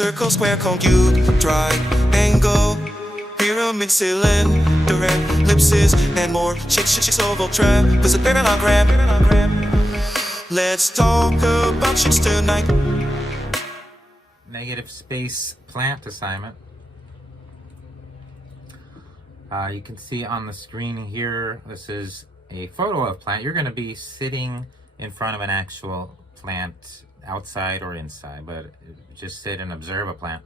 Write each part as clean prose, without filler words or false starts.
Circle, square, cone, cube, triangle, pyramid, cylinder, ellipses, and more. Chicks, oval, trapezoid, parallelogram. Let's talk about chicks tonight. Negative space plant assignment. You can see on the screen here, this is a photo of plant. You're going to be sitting in front of an actual plant, outside or inside, but just sit and observe a plant.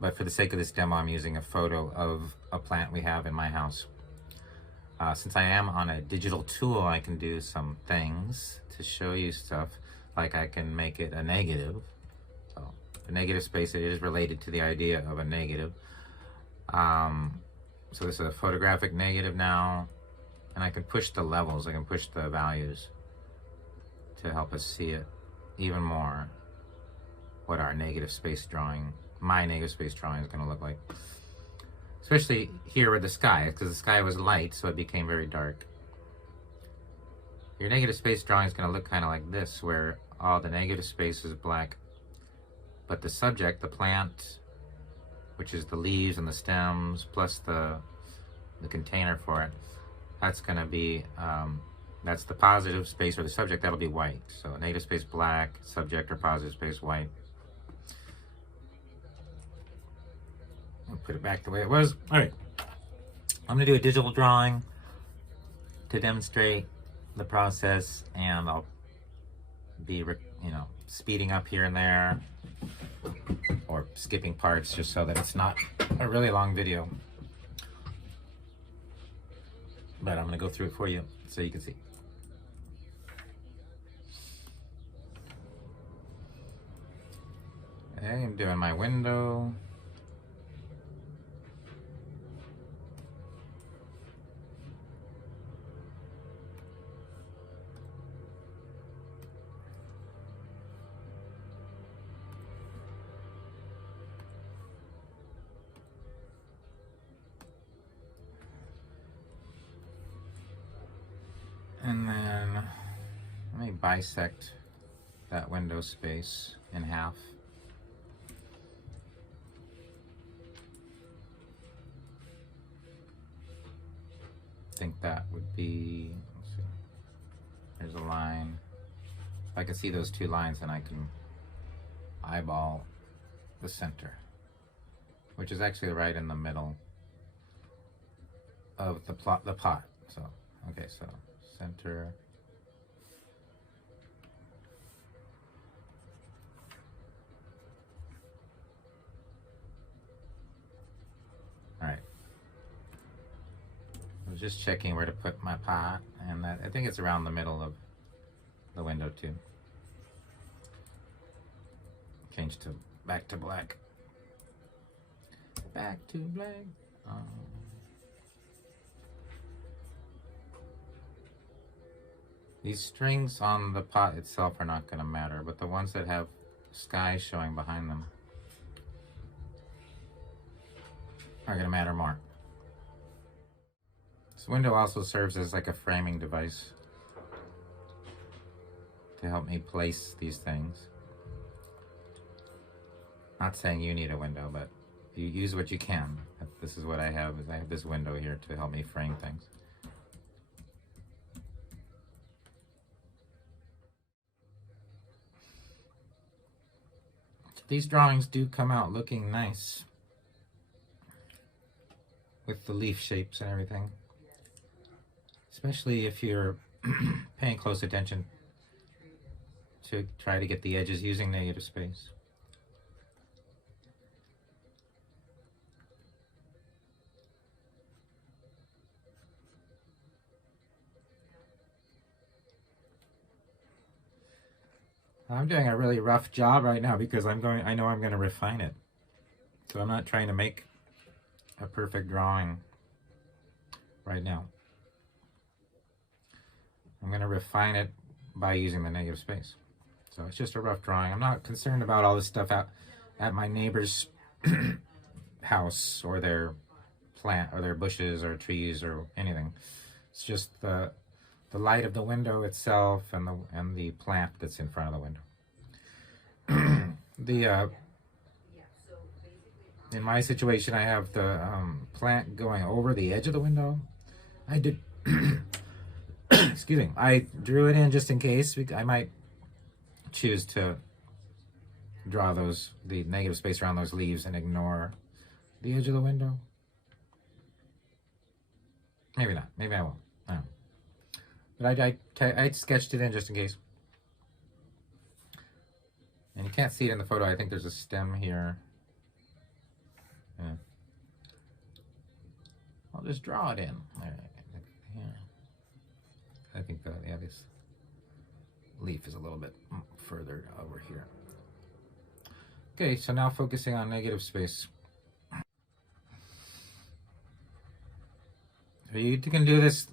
But for the sake of this demo, I'm using a photo of a plant we have in my house. Since I am on a digital tool, I can do some things to show you stuff, like I can make it a negative. So the negative space, it is related to the idea of a negative. So this is a photographic negative now, and I can push the levels, I can push the values to help us see it even more, what our negative space drawing, my negative space drawing is going to look like. Especially here with the sky, because the sky was light, so it became very dark. Your negative space drawing is going to look kind of like this, where all the negative space is black, but the subject, the plant, which is the leaves and the stems, plus the container for it, that's going to be, that's the positive space, or the subject, that'll be white. So negative space black, subject or positive space white. I'll put it back the way it was. All right, I'm going to do a digital drawing to demonstrate the process, and I'll be, speeding up here and there, or skipping parts just so that it's not a really long video. But I'm going to go through it for you so you can see. Okay, I'm doing my window. And then let me bisect that window space in half. I think that would be, let's see, there's a line. If I can see those two lines, then I can eyeball the center, which is actually right in the middle of the pot. So, okay, so center. All right. I was just checking where to put my pot, and I think it's around the middle of the window too. Change to back to black. Back to black. These strings on the pot itself are not going to matter, but the ones that have sky showing behind them are going to matter more. This window also serves as like a framing device to help me place these things. Not saying you need a window, but you use what you can. This is what I have, is I have this window here to help me frame things. These drawings do come out looking nice with the leaf shapes and everything, especially if you're paying close attention to try to get the edges using negative space. I'm doing a really rough job right now because I know I'm going to refine it. So I'm not trying to make a perfect drawing right now. I'm going to refine it by using the negative space. So it's just a rough drawing. I'm not concerned about all this stuff out at my neighbor's house, or their plant, or their bushes or trees or anything. It's just the light of the window itself and the plant that's in front of the window. In my situation, I have the plant going over the edge of the window. I did, excuse me, I drew it in just in case. I might choose to draw the negative space around those leaves and ignore the edge of the window. Maybe not. Maybe I won't. I don't know. But I sketched it in just in case. And you can't see it in the photo. I think there's a stem here. Yeah. I'll just draw it in. Yeah. I think yeah, this leaf is a little bit further over here. Okay, so now focusing on negative space. You can do this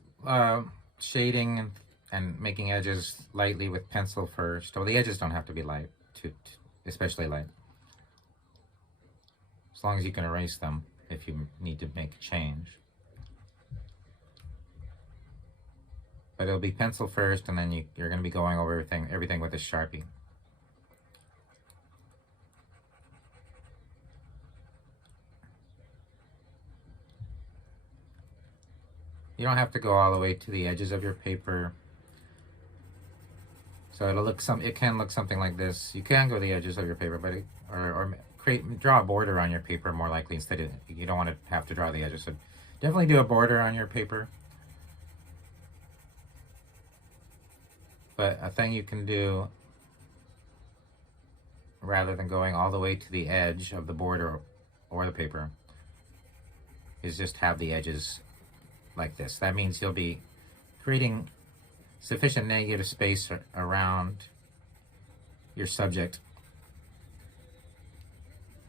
shading and making edges lightly with pencil first. Well, the edges don't have to be light, especially light. As long as you can erase them if you need to make a change. But it'll be pencil first, and then you're going to be going over everything with a Sharpie. You don't have to go all the way to the edges of your paper. So it can look something like this. You can go to the edges of your paper, but or draw a border on your paper more likely instead of, you don't want to have to draw the edges. So definitely do a border on your paper. But a thing you can do, rather than going all the way to the edge of the border or the paper, is just have the edges like this. That means you'll be creating sufficient negative space around your subject,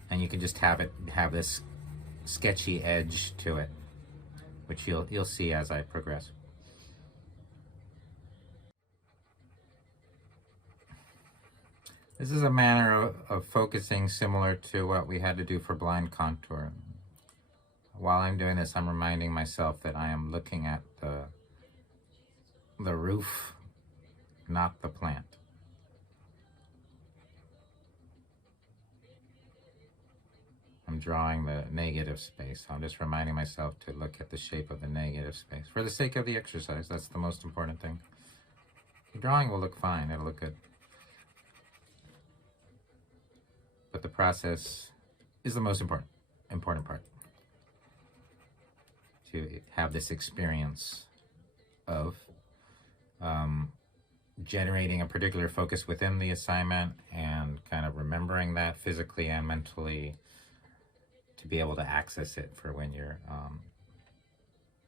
and you can just have this sketchy edge to it, which you'll see as I progress. This is a manner of focusing similar to what we had to do for blind contour. While I'm doing this, I'm reminding myself that I am looking at the roof, not the plant. I'm drawing the negative space. I'm just reminding myself to look at the shape of the negative space. For the sake of the exercise, that's the most important thing. The drawing will look fine, it'll look good. But the process is the most important part. To have this experience of generating a particular focus within the assignment and kind of remembering that physically and mentally to be able to access it for when you're,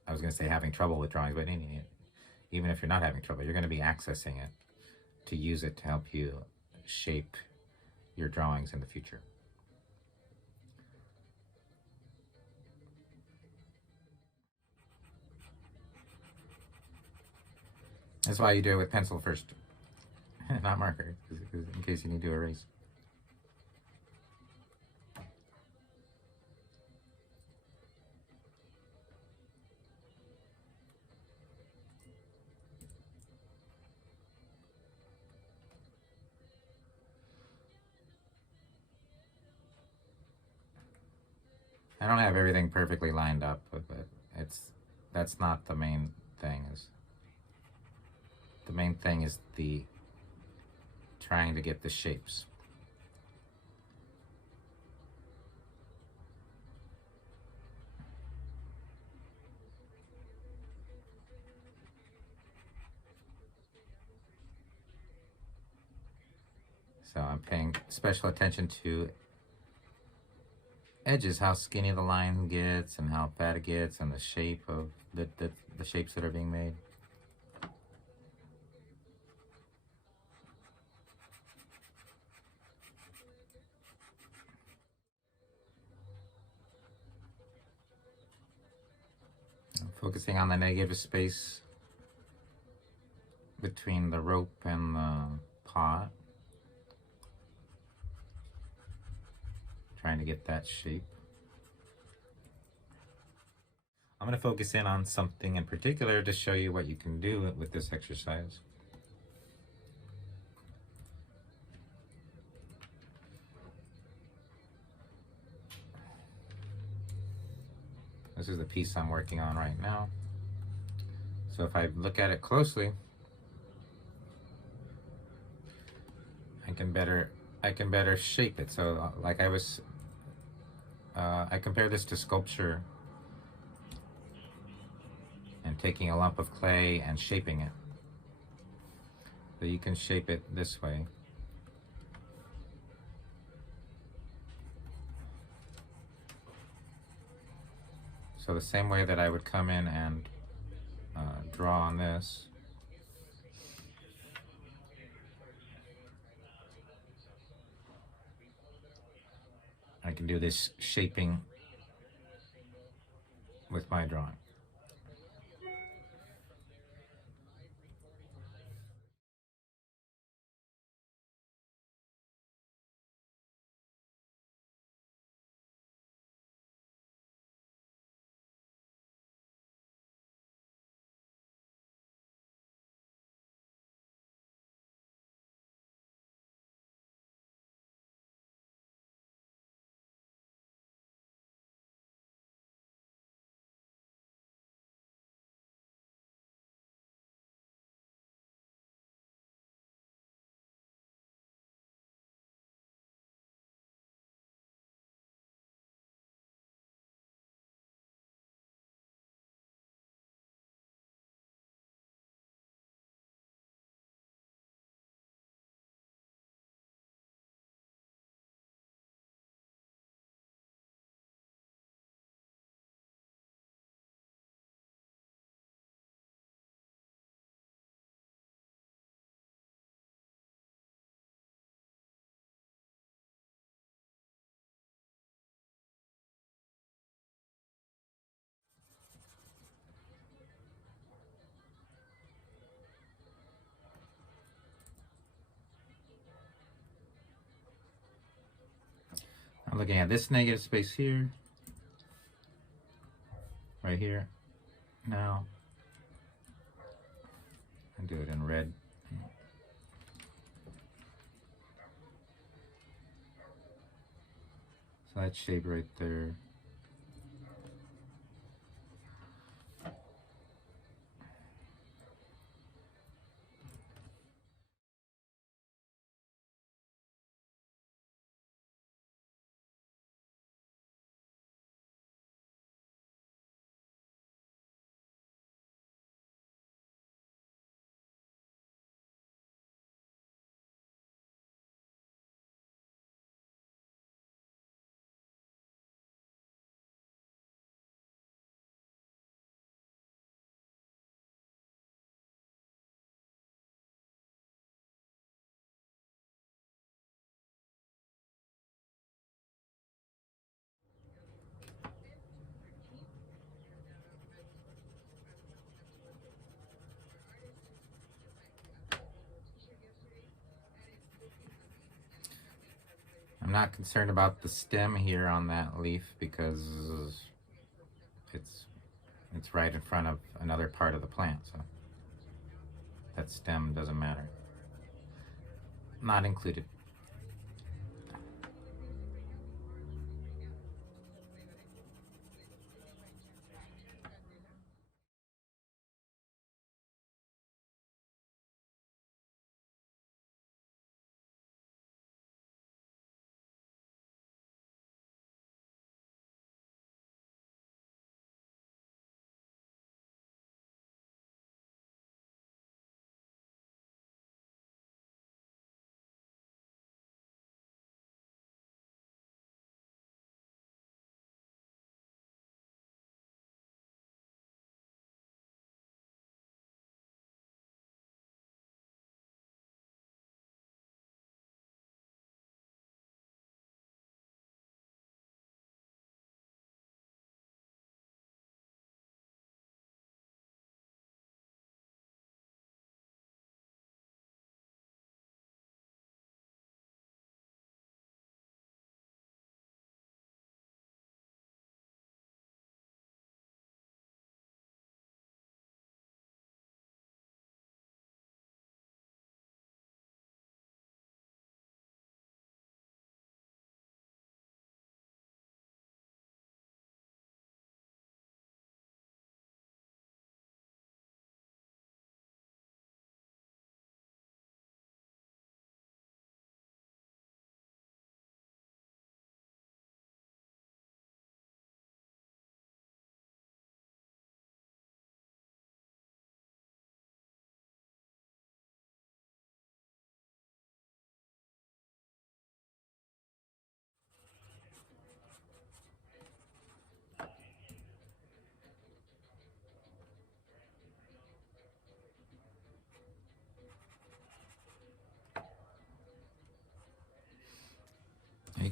I was going to say having trouble with drawings, but even if you're not having trouble, you're going to be accessing it to use it to help you shape your drawings in the future. That's why you do it with pencil first, not marker, in case you need to erase. I don't have everything perfectly lined up, but that's not the main thing. The main thing is trying to get the shapes. So I'm paying special attention to edges, how skinny the line gets and how fat it gets, and the shape of the shapes that are being made. I'm focusing on the negative space between the rope and the pot. Trying to get that shape. I'm going to focus in on something in particular to show you what you can do with this exercise. This is the piece I'm working on right now. So if I look at it closely, I can better shape it. So like I compare this to sculpture and taking a lump of clay and shaping it. So you can shape it this way. So the same way that I would come in and draw on this, I can do this shaping with my drawing. I'm looking at this negative space here, right here. Now, I do it in red. So that shape right there. I'm not concerned about the stem here on that leaf because it's right in front of another part of the plant, so that stem doesn't matter. Not included.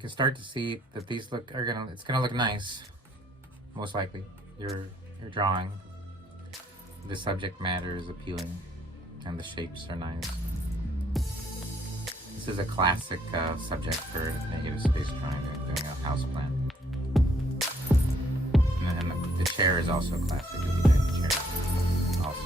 can start to see that these it's gonna look nice. Most likely, your drawing, the subject matter is appealing, and the shapes are nice. This is a classic subject for negative space drawing, doing a house plan. And then the chair is also classic. You'll be doing the chair also.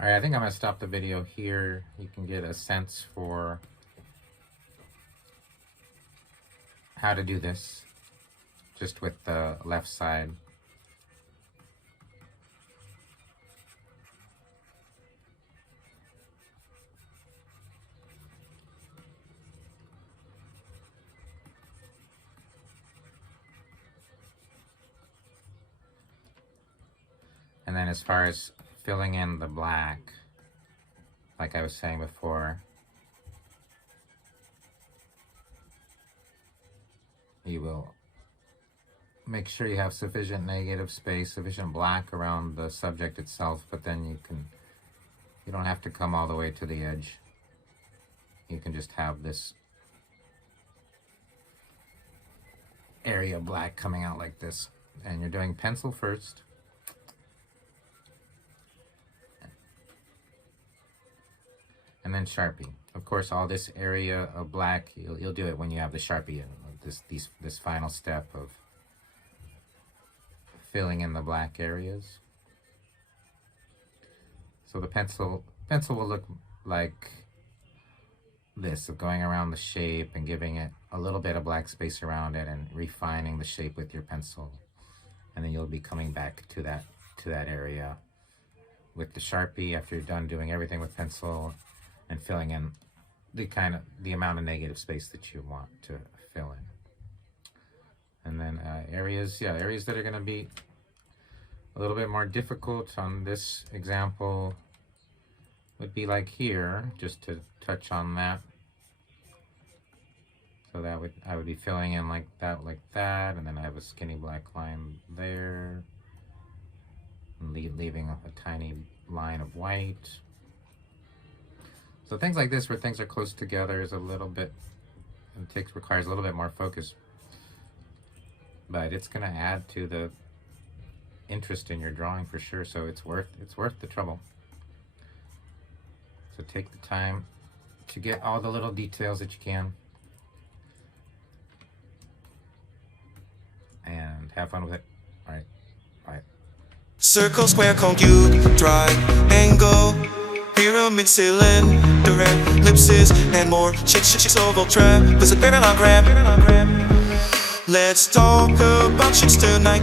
Alright, I think I'm going to stop the video here. You can get a sense for how to do this, just with the left side. And then as far as filling in the black, like I was saying before, you will make sure you have sufficient negative space, sufficient black around the subject itself, but then you don't have to come all the way to the edge. You can just have this area of black coming out like this. And you're doing pencil first. And then Sharpie. Of course, all this area of black, you'll do it when you have the Sharpie in. This final step of filling in the black areas. So the pencil will look like this, of going around the shape and giving it a little bit of black space around it and refining the shape with your pencil. And then you'll be coming back to that area with the Sharpie after you're done doing everything with pencil, and filling in the amount of negative space that you want to fill in. And then areas that are going to be a little bit more difficult on this example would be like here, just to touch on that. So that I would be filling in like that, and then I have a skinny black line there, and leaving a tiny line of white. So things like this, where things are close together, is a little bit, requires a little bit more focus. But it's going to add to the interest in your drawing for sure. So it's worth the trouble. So take the time to get all the little details that you can. Have fun with it. All right. Bye. Circle, square, cone, cube, triangle, pyramid, cylinder, ellipses, and more. Chicks, oval, trapezoid, parallelogram. Let's talk about chicks tonight.